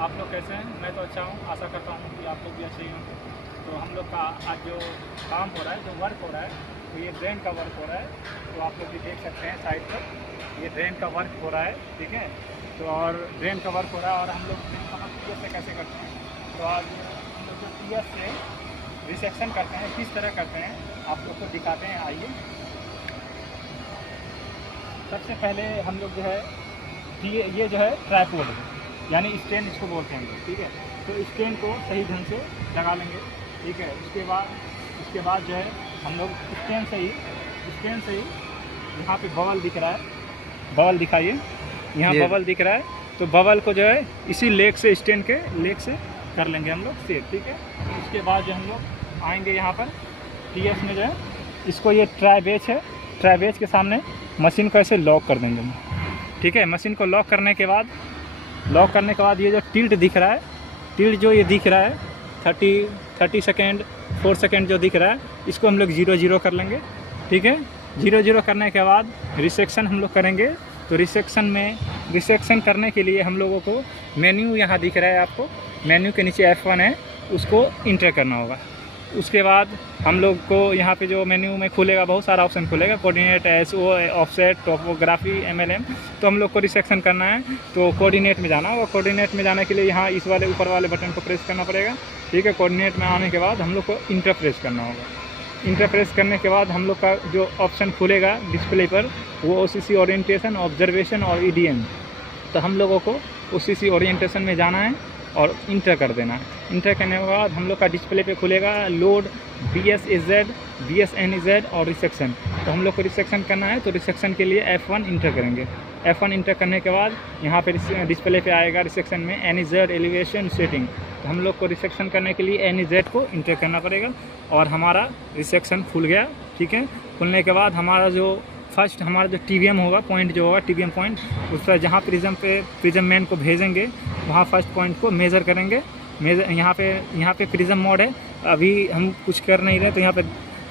आप लोग कैसे हैं? मैं तो अच्छा हूँ, आशा करता हूँ कि आप लोग भी अच्छे ही होंगे। तो हम लोग का आज जो काम हो रहा है, जो वर्क हो रहा है, तो ये ड्रेन का वर्क हो रहा है। तो आप लोग भी देख सकते हैं साइड पर, ये ड्रेन का वर्क हो रहा है, ठीक है। तो और ड्रेन का वर्क हो रहा है और हम लोग ड्रेन का वर्क टीएस से कैसे करते हैं। तो आज हम लोग जो टीएस से रिसेक्शन करते हैं, किस तरह करते हैं, आप लोग को दिखाते हैं। आइए, सबसे पहले हम लोग जो है ये जो है ट्राइपॉड है, यानी स्टैंड इसको बोलते हैं हम लोग, ठीक है। तो स्टैंड को सही ढंग से लगा लेंगे, ठीक है। उसके बाद जो है हम लोग स्टैंड से ही यहाँ पे बबल दिख रहा है, बबल दिखाइए, यहाँ बबल दिख रहा है। तो बबल को जो है इसी लेग से, स्टैंड के लेग से कर लेंगे हम लोग सेट, ठीक है। उसके बाद जो हम लोग आएंगे यहाँ पर टीएस में जो है, इसको ये ट्राई है, ट्राई के सामने मशीन को ऐसे लॉक कर देंगे, ठीक है। मशीन को लॉक करने के बाद ये जो टिल्ट दिख रहा है, टिल्ट जो ये दिख रहा है 30 सेकेंड 4 सेकेंड जो दिख रहा है, इसको हम लोग 0-0 कर लेंगे, ठीक है। 0-0 करने के बाद रिसेक्शन हम लोग करेंगे। तो रिसेक्शन करने के लिए हम लोगों को मेन्यू यहाँ दिख रहा है आपको, मेन्यू के नीचे F1 है, उसको इंटर करना होगा। उसके बाद हम लोग को यहाँ पे जो मेन्यू में खुलेगा, बहुत सारा ऑप्शन खुलेगा, coordinate, S O, offset, topography, MLM. तो हम लोग को रिसेक्शन करना है तो कोऑर्डिनेट में जाना होगा। कोऑर्डिनेट में जाने के लिए यहाँ इस वाले ऊपर वाले बटन को प्रेस करना पड़ेगा, ठीक है। कोऑर्डिनेट में आने के बाद हम लोग को इंटर प्रेस करना होगा। इंटर प्रेस करने के बाद हम लोग का जो ऑप्शन खुलेगा डिस्प्ले पर, वो OCC ओरिएंटेशन, ऑब्जर्वेशन और EDM। तो हम लोगों को OCC ओरिएंटेशन में जाना है और इंटर कर देना है। इंटर करने के बाद हम लोग का डिस्प्ले पे खुलेगा लोड, BSAZ, BSNEZ और रिसेक्शन। तो हम लोग को रिसेक्शन करना है, तो रिसेक्शन के लिए F1 इंटर करेंगे। F1 इंटर करने के बाद यहाँ पे डिस्प्ले पे आएगा रिसेक्शन में NEZ, एलिवेशन, सेटिंग। तो हम लोग को रिसेक्शन करने के लिए NEZ को इंटर करना पड़ेगा और हमारा रिसेक्शन खुल गया, ठीक है। खुलने के बाद हमारा जो TVM होगा, पॉइंट जो होगा, TVM पॉइंट, उस पर जहाँ प्रिज्म मैन को भेजेंगे, वहाँ फर्स्ट पॉइंट को मेज़र करेंगे। यहाँ पे प्रिज्म मोड है, अभी हम कुछ कर नहीं रहे, तो यहाँ पे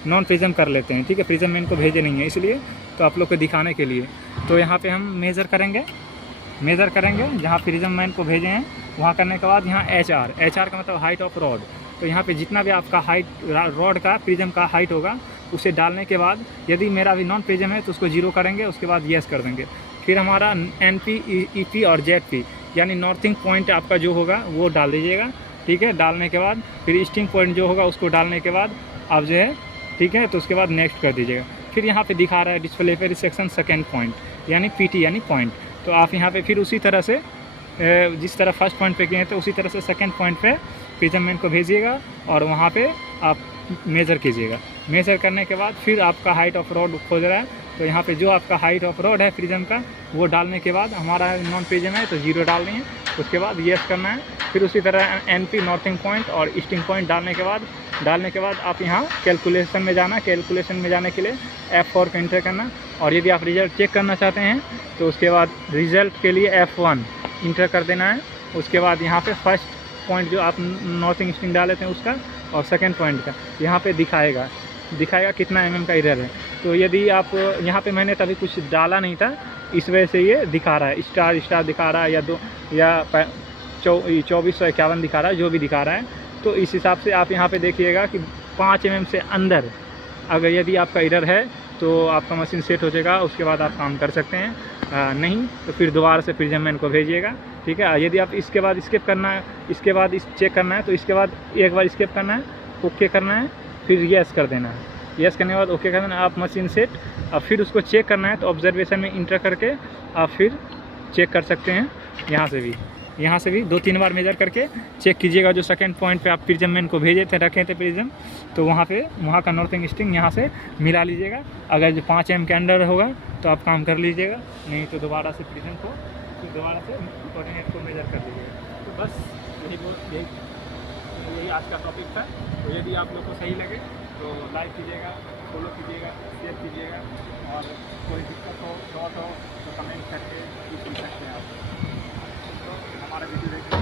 नॉन प्रिज्म कर लेते हैं, ठीक है। प्रिज्म मैन को भेजे नहीं है इसलिए, तो आप लोग को दिखाने के लिए। तो यहाँ पे हम मेज़र करेंगे जहाँ प्रिज्म मैन को भेजे हैं, वहाँ करने के बाद यहाँ HR का मतलब हाइट ऑफ रॉड। तो यहाँ पे जितना भी आपका हाइट रॉड का, प्रिज्म का हाइट होगा, उसे डालने के बाद यदि मेरा अभी नॉन प्रिज्म है तो उसको 0 करेंगे, उसके बाद येस कर देंगे। फिर हमारा NP, EP और ZP यानी नॉर्थिंग पॉइंट आपका जो होगा वो डाल दीजिएगा, ठीक है। डालने के बाद फिर ईस्टिंग पॉइंट जो होगा उसको डालने के बाद आप जो है, ठीक है, तो उसके बाद नेक्स्ट कर दीजिएगा। फिर यहाँ पे दिखा रहा है डिस्प्ले पे रिसेक्शन सेकेंड पॉइंट यानी PT यानी पॉइंट। तो आप यहाँ पे फिर उसी तरह से जिस तरह फर्स्ट पॉइंट पे किए हैं, तो उसी तरह से सेकेंड पॉइंट पे प्रिज्म मैन को भेजिएगा और वहाँ पे आप मेज़र कीजिएगा। मेज़र करने के बाद फिर आपका हाइट ऑफ रॉड खोज रहा है, तो यहाँ पे जो आपका हाइट ऑफ रॉड है प्रिज्म का, वो डालने के बाद हमारा नॉन प्रिज्म है तो 0 डालनी है, उसके बाद येस करना है। फिर उसी तरह NP नॉर्थिंग पॉइंट और ईस्टिंग पॉइंट डालने के बाद आप यहाँ कैलकुलेशन में जाना। कैलकुलेशन में जाने के लिए F4 का इंटर करना, और यदि आप रिज़ल्ट चेक करना चाहते हैं तो उसके बाद रिज़ल्ट के लिए F1 इंटर कर देना है। उसके बाद यहाँ पे फर्स्ट पॉइंट जो आप नॉर्थिंग ईस्टिंग डाले थे उसका और सेकंड पॉइंट का यहाँ पे दिखाएगा कितना mm का एरर है। तो यदि आप यहाँ पे, मैंने तभी कुछ डाला नहीं था, इस वजह से ये दिखा रहा है, स्टार दिखा रहा है, या 2451 दिखा रहा है, जो भी दिखा रहा है। तो इस हिसाब से आप यहाँ पे देखिएगा कि 5 mm से अंदर अगर यदि आपका एरर है तो आपका मशीन सेट हो जाएगा, उसके बाद आप काम कर सकते हैं। नहीं तो फिर दोबारा से प्रिज्म मैन को भेजिएगा, ठीक है। यदि आप इसके बाद स्किप करना है, इसके बाद चेक करना है, तो इसके बाद एक बार स्किप करना है, ओके करना है, फिर येस कर देना है। येस करने के बाद ओके कर देना है, आप मशीन सेट। अब फिर उसको चेक करना है, तो ऑब्जर्वेशन में इंटर करके आप फिर चेक कर सकते हैं। यहाँ से भी 2-3 बार मेजर करके चेक कीजिएगा। जो सेकंड पॉइंट पे आप प्रिज्म मैन को रखे थे प्रिज्म, तो वहाँ का नॉर्थिंग ईस्टिंग यहाँ से मिला लीजिएगा। अगर जो 5 mm के अंडर होगा तो आप काम कर लीजिएगा, नहीं तो दोबारा से प्रिज्म को कोऑर्डिनेट को मेजर कर लीजिएगा। तो बस यही आज का टॉपिक था। तो यदि आप लोग को सही लगे तो लाइक कीजिएगा, फॉलो कीजिएगा, शेयर कीजिएगा, और कोई दिक्कत हो, डॉट हो तो कमेंट करके पूछ सकते हैं आप। तो हमारा वीडियो देखिए।